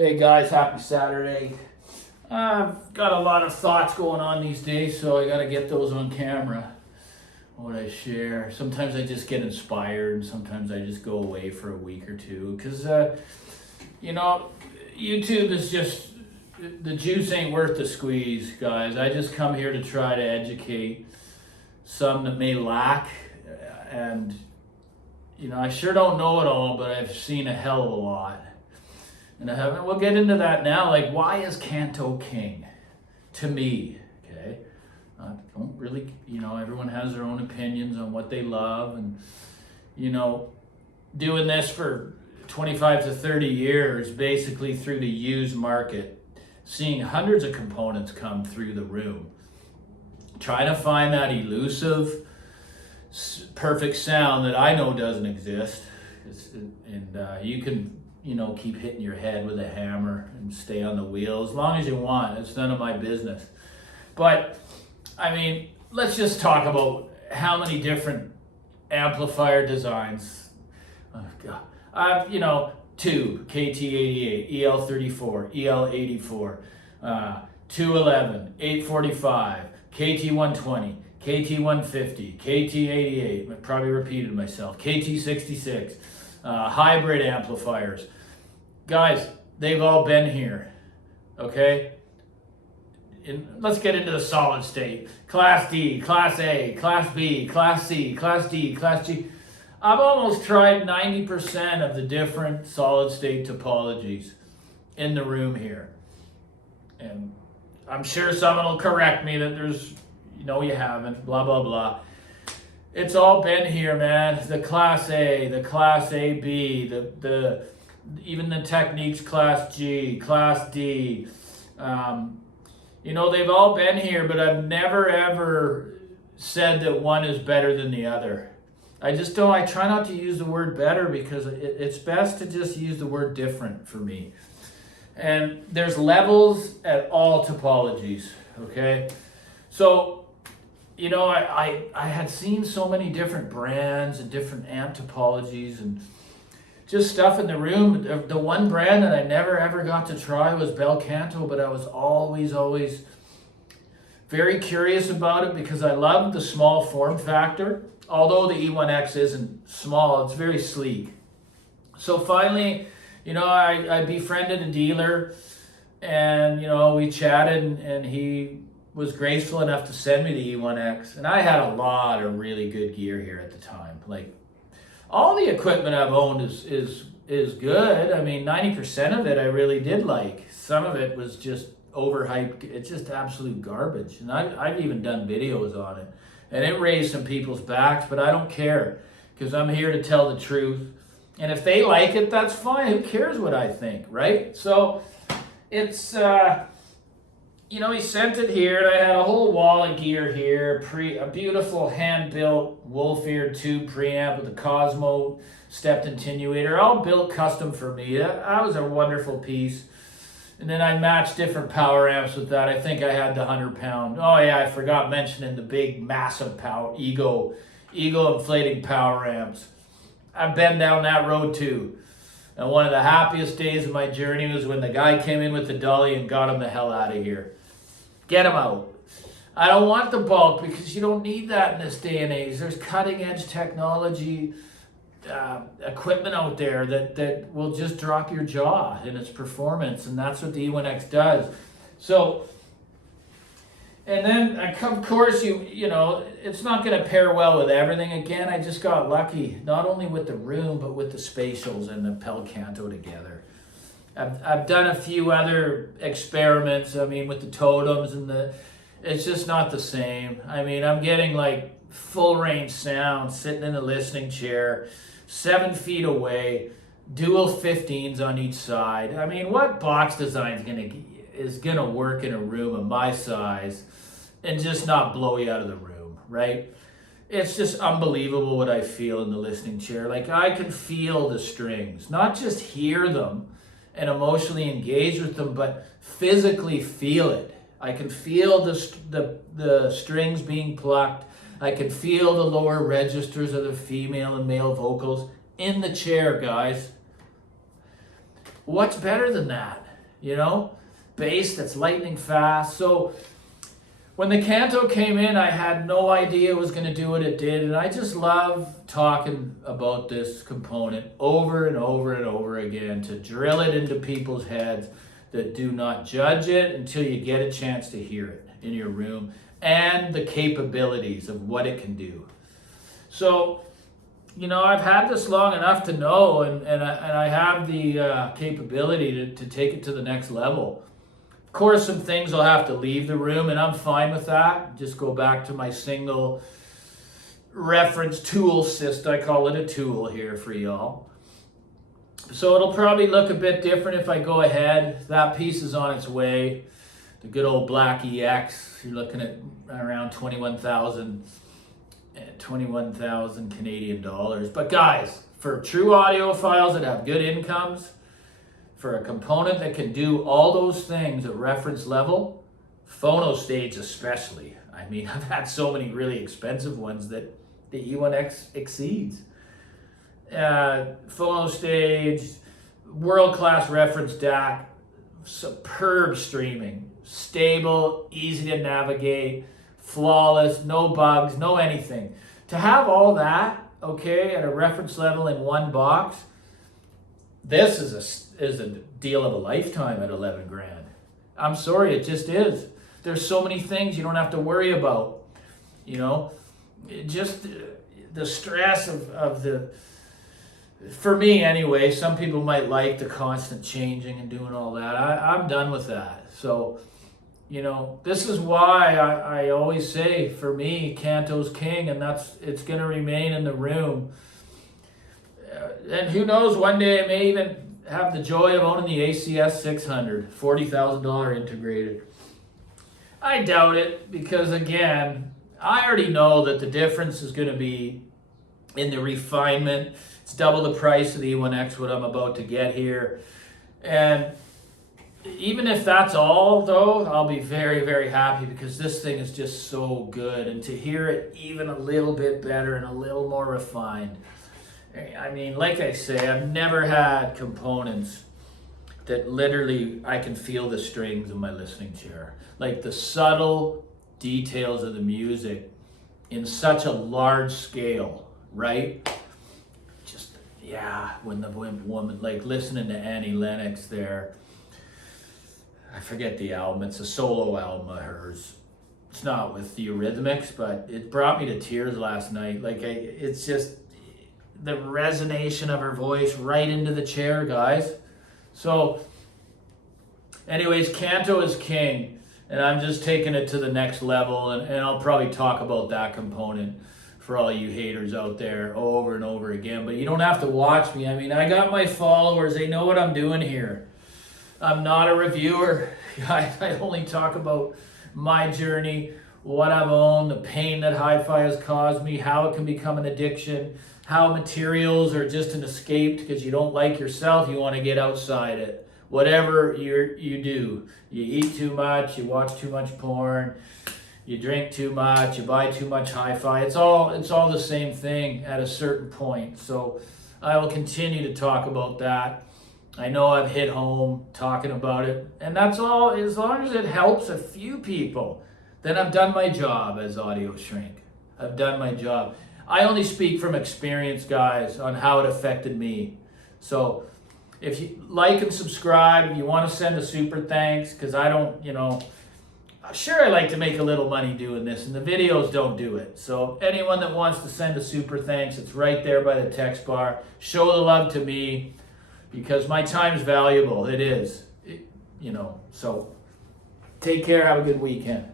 Hey guys, happy Saturday. I've got a lot of thoughts going on these days, so I got to get those on camera. What I share. Sometimes I just get inspired, and sometimes I just go away for a week or two. Because, YouTube is just, the juice ain't worth the squeeze, guys. I just come here to try to educate some that may lack. And, I sure don't know it all, but I've seen a hell of a lot. And we'll get into that now. Like, why is Canto king? To me, okay? Don't really, everyone has their own opinions on what they love. And, doing this for 25 to 30 years, basically through the used market, seeing hundreds of components come through the room, trying to find that elusive, perfect sound that I know doesn't exist. You can keep hitting your head with a hammer and stay on the wheel as long as you want. It's none of my business. But, let's just talk about how many different amplifier designs. Oh, God. Two, KT88, EL34, EL84, 211, 845, KT120, KT150, KT88, I probably repeated myself, KT66, hybrid amplifiers. Guys, they've all been here, okay? Let's get into the solid state. Class D, Class A, Class B, Class C, Class D, Class G. I've almost tried 90% of the different solid state topologies in the room here. And I'm sure someone will correct me that there's, you haven't, blah, blah, blah. It's all been here, man. The Class A, the Class AB, even the Techniques Class G, Class D. They've all been here, but I've never ever said that one is better than the other. I try not to use the word better because it's best to just use the word different for me. And there's levels at all topologies, okay? So, I had seen so many different brands and different amp topologies and just stuff in the room. The one brand that I never ever got to try was Bel Canto, but I was always very curious about it because I loved the small form factor. Although the E1X isn't small, it's very sleek. So finally, I befriended a dealer and, we chatted and he was graceful enough to send me the E1X. And I had a lot of really good gear here at the time. Like, all the equipment I've owned is good. 90% of it I really did like. Some of it was just overhyped. It's just absolute garbage. And I've even done videos on it. And it raised some people's backs, but I don't care because I'm here to tell the truth. And if they like it, that's fine. Who cares what I think, right? So it's, he sent it here, and I had a whole wall of gear here. A beautiful hand-built Wolf-eared tube preamp with a Cosmo stepped attenuator, all built custom for me. That was a wonderful piece. And then I matched different power amps with that. I think I had the 100-pound. Oh yeah, I forgot mentioning the big, massive power ego inflating power amps. I've been down that road too. And one of the happiest days of my journey was when the guy came in with the dolly and got him the hell out of here. Get him out. I don't want the bulk because you don't need that in this day and age. There's cutting edge technology, equipment out there that will just drop your jaw in its performance, and that's what the E1X does. So, and then of course it's not going to pair well with everything. Again, I just got lucky, not only with the room but with the spatials and the Bel Canto together. I've done a few other experiments. With the totems and it's just not the same. I'm getting like full range sound sitting in the listening chair, 7 feet away, dual 15s on each side. What box design is gonna work in a room of my size and just not blow you out of the room, right? It's just unbelievable what I feel in the listening chair. Like, I can feel the strings, not just hear them and emotionally engage with them, but physically feel it. I can feel the strings being plucked. I can feel the lower registers of the female and male vocals in the chair, guys. what's better than that? You know, bass that's lightning fast. So when the Canto came in, I had no idea it was going to do what it did, and I just love talking about this component over and over and over again to drill it into people's heads that do not judge it until you get a chance to hear it in your room and the capabilities of what it can do. So, you know, I've had this long enough to know, and I have the capability to take it to the next level. Of course, some things will have to leave the room, and I'm fine with that. Just go back to my single reference tool system. I call it a tool here for y'all. So it'll probably look a bit different if I go ahead. That piece is on its way. The good old Black EX, you're looking at around 21,000 Canadian dollars. But guys, for true audiophiles that have good incomes, for a component that can do all those things at reference level, phono stage especially. I mean, I've had so many really expensive ones that the E1X exceeds. Phono stage, world-class reference DAC, superb streaming, stable, easy to navigate, flawless, no bugs, no anything. To have all that, okay, at a reference level in one box, this is a deal of a lifetime at 11 grand. I'm sorry, it just is. There's so many things you don't have to worry about. You know, just the stress of the, for me anyway, some people might like the constant changing and doing all that. I'm done with that. So, you know, this is why I always say, for me, Canto's king, and it's going to remain in the room. And who knows, one day I may even have the joy of owning the ACS 600, $40,000 integrated. I doubt it, because again, I already know that the difference is going to be in the refinement. It's double the price of the E1X, what I'm about to get here. And even if that's all, though, I'll be very, very happy, because this thing is just so good. And to hear it even a little bit better and a little more refined. I mean, like I say, I've never had components that literally I can feel the strings in my listening chair. Like the subtle details of the music in such a large scale, right? Just, yeah, when the woman, like listening to Annie Lennox there, I forget the album, it's a solo album of hers. It's not with the Eurythmics, but it brought me to tears last night. Like, it's just the resonation of her voice right into the chair, guys. So, anyways, Canto is king, and I'm just taking it to the next level, and I'll probably talk about that component for all you haters out there over and over again. But you don't have to watch me. I mean, I got my followers. They know what I'm doing here. I'm not a reviewer. I only talk about my journey, what I've owned, the pain that hi-fi has caused me, how it can become an addiction, how materials are just an escape because you don't like yourself, you want to get outside it. Whatever you do, you eat too much, you watch too much porn, you drink too much, you buy too much hi-fi. It's all the same thing at a certain point. So I will continue to talk about that. I know I've hit home talking about it, and that's all. As long as it helps a few people, then I've done my job as Audio Shrink. I've done my job. I only speak from experience, guys, on how it affected me. So if you like and subscribe, if you want to send a super thanks, because I don't, sure, I like to make a little money doing this, and the videos don't do it. So anyone that wants to send a super thanks, it's right there by the text bar. Show the love to me, because my time is valuable. It is, so take care. Have a good weekend.